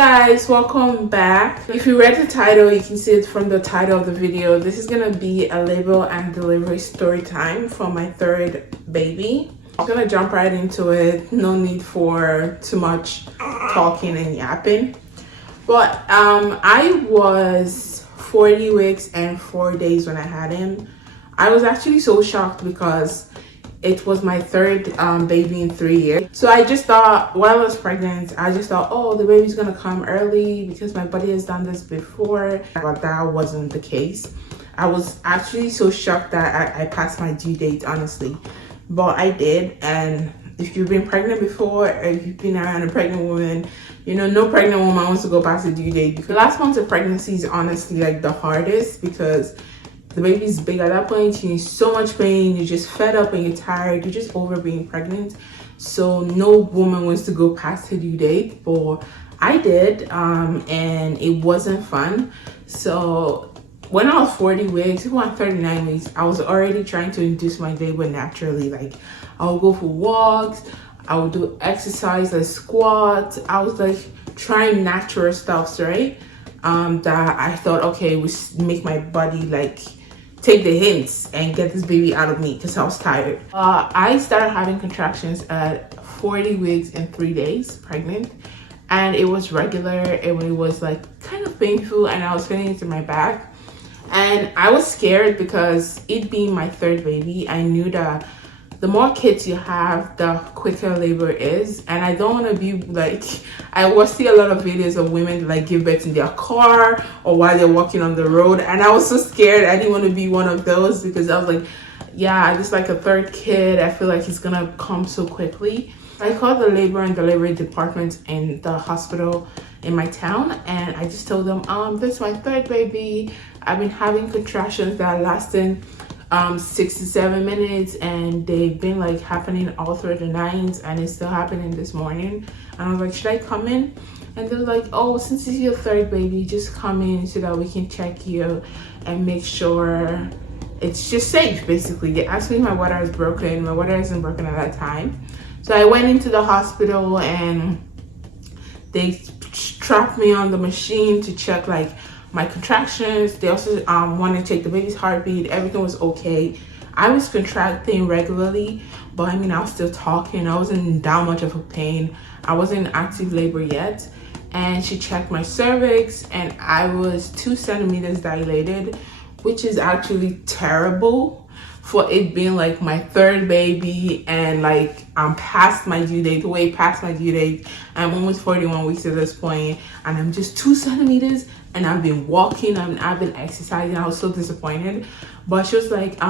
Guys, welcome back. If you read the title, you can see it from the title of the video. This is gonna be a labor and delivery story time for my third baby. I'm gonna jump right into it. No need for too much talking and yapping. But I was 40 weeks and 4 days when I had him. I was actually so shocked because it was my third baby in 3 years. So I just thought, while I was pregnant, I just thought, oh, the baby's gonna come early because my body has done this before. But that wasn't the case. I was actually so shocked that I passed my due date, honestly. But I did. And if you've been pregnant before, or if you've been around a pregnant woman, you know, no pregnant woman wants to go past the due date. The last month of pregnancy is honestly like the hardest because the baby's big at that point. You're in so much pain, you're just fed up and you're tired, you're just over being pregnant. So no woman wants to go past her due date, but I did, and it wasn't fun. So when I was 40 weeks, even at 39 weeks, I was already trying to induce my labor naturally. Like, I would go for walks, I would do exercise like squats. I was like trying natural stuff, right? That I thought, okay, would make my body like take the hints and get this baby out of me because I was tired. I started having contractions at 40 weeks and 3 days pregnant, and it was regular. It was like kind of painful, and I was feeling it in my back, and I was scared because it being my third baby, I knew that the more kids you have, the quicker labor is. And I don't want to be like, I will see a lot of videos of women like give birth in their car or while they're walking on the road, and I was so scared. I didn't want to be one of those because I was like, yeah, just like a third kid, I feel like he's gonna come so quickly. I called the labor and delivery department in the hospital in my town, and I just told them, this is my third baby. I've been having contractions that are lasting 6 to 7 minutes, and they've been like happening all through the nights, and it's still happening this morning. And I was like, should I come in? And they were like, oh, since it's your third baby, just come in so that we can check you and make sure it's just safe. Basically, they asked me if my water is broken. My water isn't broken at that time. So I went into the hospital and they strapped me on the machine to check like my contractions. They also wanted to check the baby's heartbeat. Everything was okay. I was contracting regularly, but I mean, I was still talking. I wasn't in that much of a pain. I wasn't in active labor yet. And she checked my cervix, and I was 2 centimeters dilated, which is actually terrible for it being like my third baby, and like I'm past my due date, way past my due date. I'm almost 41 weeks at this point, and I'm just 2 centimeters, and I've been walking and I've been exercising. I was so disappointed, but she was like,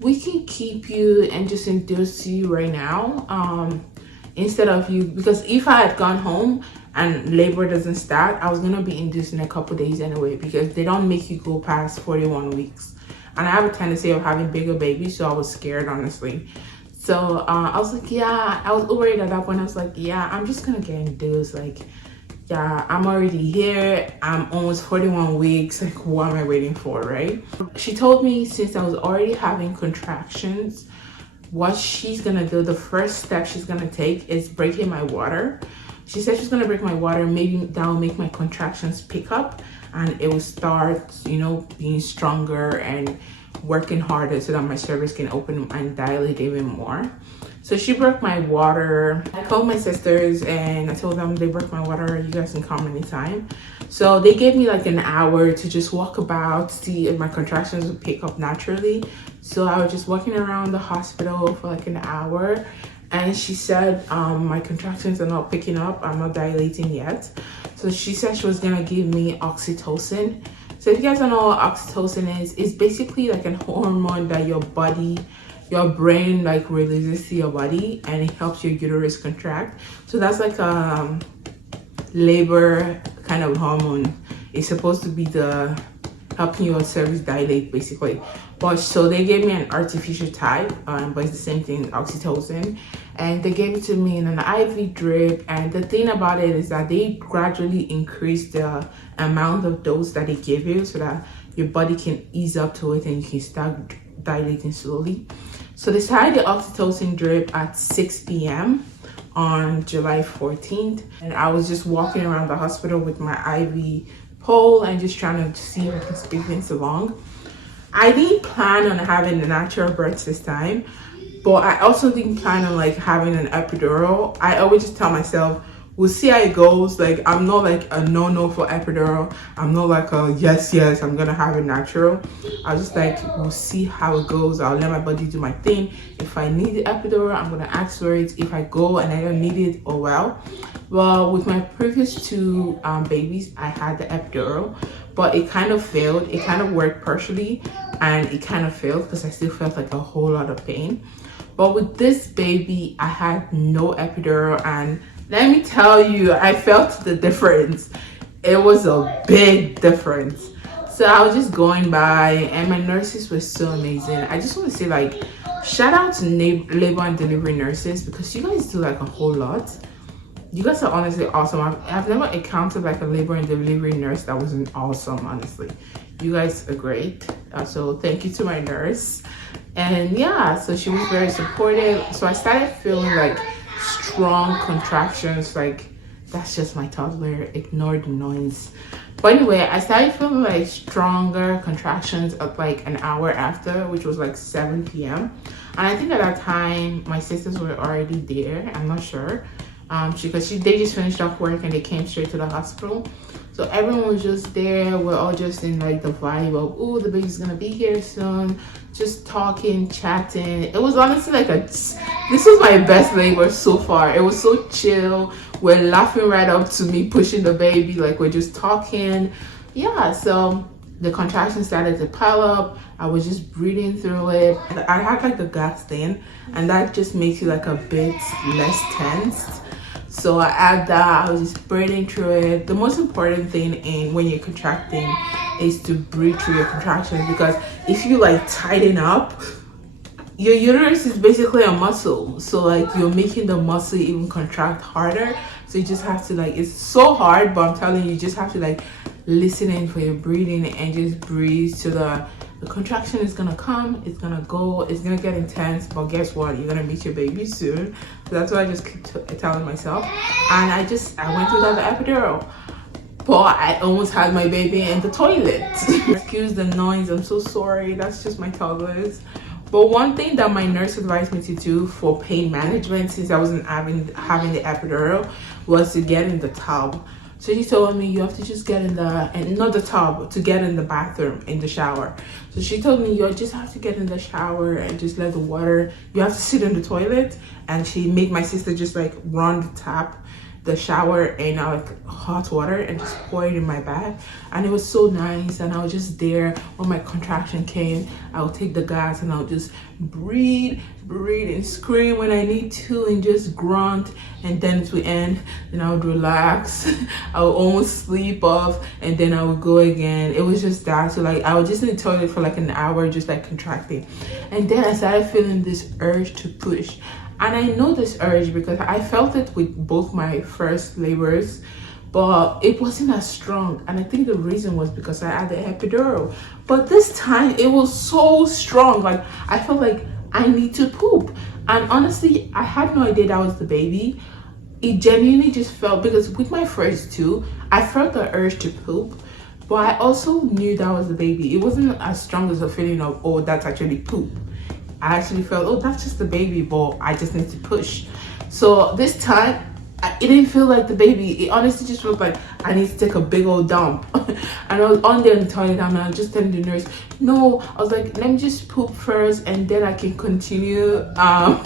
we can keep you and just induce you right now, instead of you, because if I had gone home and labor doesn't start, I was gonna be induced in a couple days anyway, because they don't make you go past 41 weeks. And I have a tendency of having bigger babies, so I was scared, honestly. So I was like, yeah, I was worried at that point. I was like, yeah, I'm just gonna get induced. Like, yeah, I'm already here. I'm almost 41 weeks. Like, what am I waiting for, right? She told me since I was already having contractions, what she's gonna do, the first step she's gonna take is breaking my water. She said she's gonna break my water. Maybe that will make my contractions pick up, and it will start, you know, being stronger and working harder so that my cervix can open and dilate even more. So she broke my water. I called my sisters and I told them they broke my water. You guys can come anytime. So they gave me like an hour to just walk about, see if my contractions would pick up naturally. So I was just walking around the hospital for like an hour, and she said my contractions are not picking up. I'm not dilating yet. So she said she was gonna give me oxytocin. So if you guys don't know what oxytocin is, it's basically like a hormone that your brain like releases to your body, and it helps your uterus contract. So that's like a labor kind of hormone. It's supposed to be the helping your cervix dilate, basically. But so they gave me an artificial type, but it's the same thing, oxytocin, and they gave it to me in an IV drip. And the thing about it is that they gradually increase the amount of dose that they give you so that your body can ease up to it and you can start dilating slowly. So they started the oxytocin drip at 6 p.m. on July 14th, and I was just walking around the hospital with my IV pole and just trying to see if I can speed things along. I didn't plan on having a natural birth this time, but I also didn't plan on like having an epidural. I always just tell myself, we'll see how it goes. Like, I'm not like a no for epidural. I'm not like a yes, I'm gonna have it natural. I was just like, we'll see how it goes. I'll let my body do my thing. If I need the epidural, I'm gonna ask for it. If I go and I don't need it, oh well. Well, with my previous two babies, I had the epidural, but it kind of failed. It kind of worked partially, and it kind of failed because I still felt like a whole lot of pain. But with this baby, I had no epidural, and let me tell you, I felt the difference. It was a big difference. So I was just going by, and my nurses were so amazing. I just want to say, like, shout out to labor and delivery nurses, because you guys do like a whole lot. You guys are honestly awesome. I've never encountered like a labor and delivery nurse that wasn't awesome, honestly. You guys are great. So thank you to my nurse. And yeah, so she was very supportive. So I started feeling like strong contractions. Like, that's just my toddler, ignore the noise. But anyway, I started feeling like stronger contractions at like an hour after, which was like 7 p.m. And I think at that time my sisters were already there. I'm not sure, because they just finished off work and they came straight to the hospital. So everyone was just there. We're all just in like the vibe of, oh, the baby's gonna be here soon. Just talking, chatting. It was honestly like this was my best labor so far. It was so chill. We're laughing right up to me pushing the baby. Like, we're just talking. Yeah, so the contractions started to pile up. I was just breathing through it. I had like the gas thing, and that just makes you like a bit less tense. So I add that. I was just breathing through it. The most important thing when you're contracting is to breathe through your contractions, because if you like tighten up, your uterus is basically a muscle. So like, you're making the muscle even contract harder. So you just have to like, it's so hard, but I'm telling you, you just have to like listen in for your breathing and just breathe to the contraction is gonna come, it's gonna go, it's gonna get intense, but guess what? You're gonna meet your baby soon. So that's what I just keep telling myself. And I went without the epidural, but I almost had my baby in the toilet. Excuse the noise, I'm so sorry. That's just my toddlers. But one thing that my nurse advised me to do for pain management, since I wasn't having the epidural, was to get in the tub. So she told me, you have to just get in not the tub, to get in the bathroom, in the shower. So she told me, you just have to get in the shower and just let the water, you have to sit in the toilet. And she made my sister just like run the tap, the shower in like hot water, and just pour it in my bag. And it was so nice. And I was just there when my contraction came. I would take the gas and I would just breathe and scream when I need to, and just grunt. And then to end, then I would relax. I would almost sleep off, and then I would go again. It was just that. So like, I was just in the toilet for like an hour, just like contracting. And then I started feeling this urge to push. And I know this urge because I felt it with both my first labors, but it wasn't as strong. And I think the reason was because I had the epidural. But this time it was so strong. Like, I felt like I need to poop. And honestly, I had no idea that was the baby. It genuinely just felt, because with my first two, I felt the urge to poop, but I also knew that was the baby. It wasn't as strong as a feeling of, oh, that's actually poop. I actually felt, oh, that's just the baby, but I just need to push. So this time, it didn't feel like the baby. It honestly just felt like I need to take a big old dump. And I was on there in the toilet, and I was just telling the nurse, no, I was like, let me just poop first, and then I can continue. I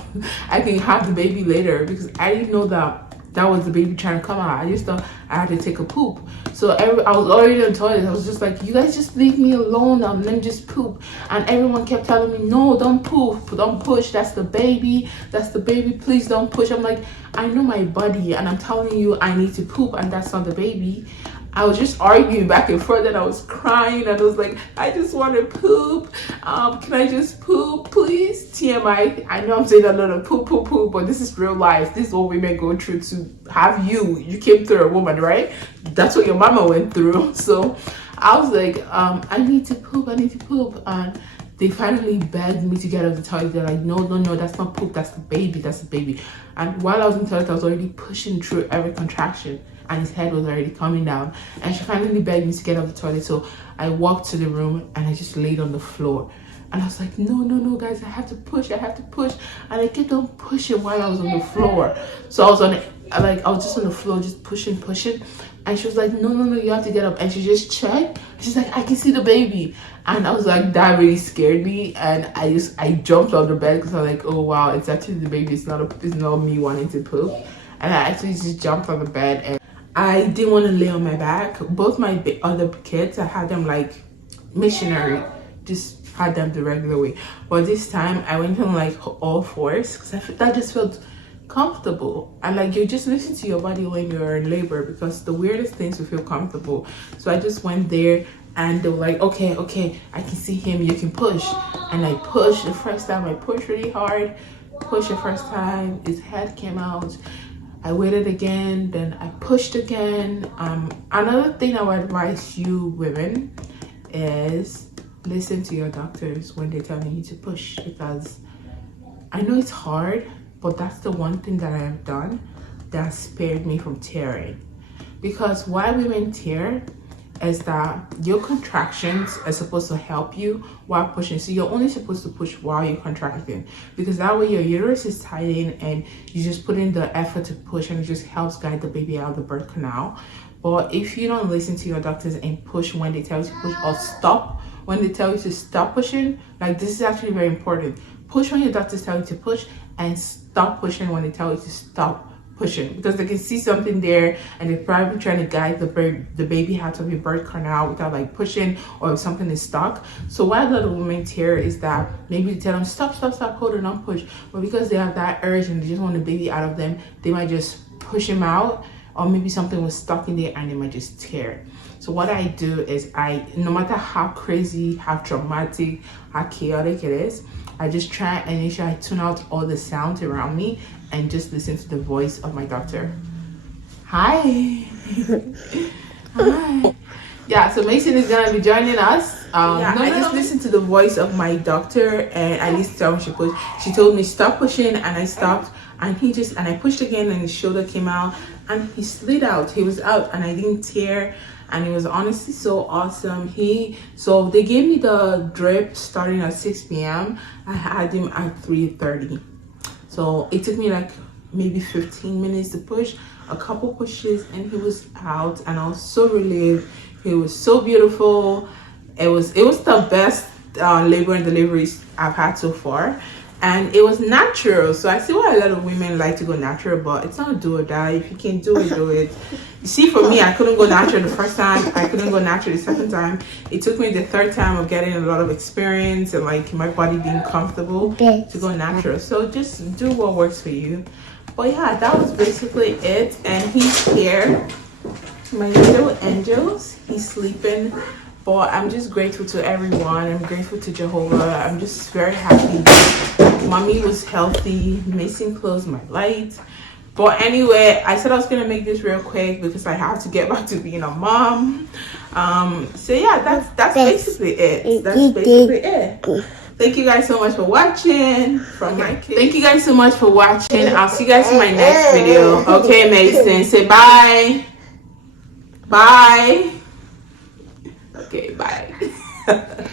can have the baby later, because I didn't know that was the baby trying to come out. I just thought I had to take a poop. So I was already in the toilet. I was just like, you guys just leave me alone. Let me just poop. And everyone kept telling me, no, don't poop, don't push. That's the baby. That's the baby. Please don't push. I'm like, I know my body, and I'm telling you I need to poop, and that's not the baby. I was just arguing back and forth, and I was crying, and I was like, I just want to poop. Can I just poop, please? TMI. I know I'm saying a lot of poop, but this is real life. This is what women go through to have you. You came through a woman, right? That's what your mama went through. So I was like, I need to poop. And they finally begged me to get out of the toilet. They're like, no, no, no, that's not poop, that's the baby, that's the baby. And while I was in the toilet, I was already pushing through every contraction and his head was already coming down. And she finally begged me to get out of the toilet. So I walked to the room and I just laid on the floor. And I was like, no, no, no, guys, I have to push, I have to push. And I kept on pushing while I was on the floor. So I was just on the floor, just pushing. And she was like, no, no, no, you have to get up. And she just checked. She's like, I can see the baby. And I was like, that really scared me. And I jumped on the bed because I was like, oh, wow, it's actually the baby. It's not me wanting to poop. And I actually just jumped on the bed. And I didn't want to lay on my back. Both my other kids, I had them like missionary. Just had them the regular way. But this time, I went on like all fours because that just felt comfortable. And like, you just listen to your body when you're in labor, because the weirdest things will feel comfortable. So I just went there and they were like, okay, I can see him, you can push. And I pushed the first time. I pushed really hard. Pushed the first time, his head came out. I waited again, then I pushed again. Another thing I would advise you women is listen to your doctors when they're telling you to push, because I know it's hard, but that's the one thing that I have done that spared me from tearing. Because why women tear is that your contractions are supposed to help you while pushing. So you're only supposed to push while you're contracting, because that way your uterus is tight in and you just put in the effort to push, and it just helps guide the baby out of the birth canal. But if you don't listen to your doctors and push when they tell you to push, or stop when they tell you to stop pushing, like, this is actually very important. Push when your doctors tell you to push, and stop pushing when they tell you to stop pushing, because they can see something there and they're probably trying to guide the baby out of your birth canal without like pushing, or if something is stuck. So why a lot of women tear is that maybe they tell them stop, hold on, don't push, but because they have that urge and they just want the baby out of them, they might just push him out, or maybe something was stuck in there and they might just tear. So what I do is no matter how crazy, how traumatic, how chaotic it is, I just try and make sure I tune out all the sounds around me and just listen to the voice of my doctor. Hi. Hi. Yeah, so Mason is gonna be joining us. I just listened to the voice of my doctor, and I listened to how she pushed. She told me stop pushing, and I stopped, and I pushed again, and his shoulder came out, and he slid out. He was out, and I didn't tear, and it was honestly so awesome. So they gave me the drip starting at 6 p.m. I had him at 3:30. So it took me like maybe 15 minutes to push, a couple pushes, and he was out, and I was so relieved. He was so beautiful. It was the best labor and deliveries I've had so far, and it was natural. So I see why a lot of women like to go natural, but it's not do or die. If you can do it, do it. You see, for me, I couldn't go natural the first time. I couldn't go natural the second time. It took me the third time of getting a lot of experience and like my body being comfortable to go natural. So just do what works for you. But yeah, that was basically it. And he's here, my little angels. He's sleeping. But I'm just grateful to everyone. I'm grateful to Jehovah. I'm just very happy. Mommy was healthy. Mason closed my lights. But anyway, I said I was gonna make this real quick because I have to get back to being a mom. So yeah, that's basically it. That's basically it. Thank you guys so much for watching. Thank you guys so much for watching. I'll see you guys in my next video. Okay, Mason, say bye. Bye. Okay, bye.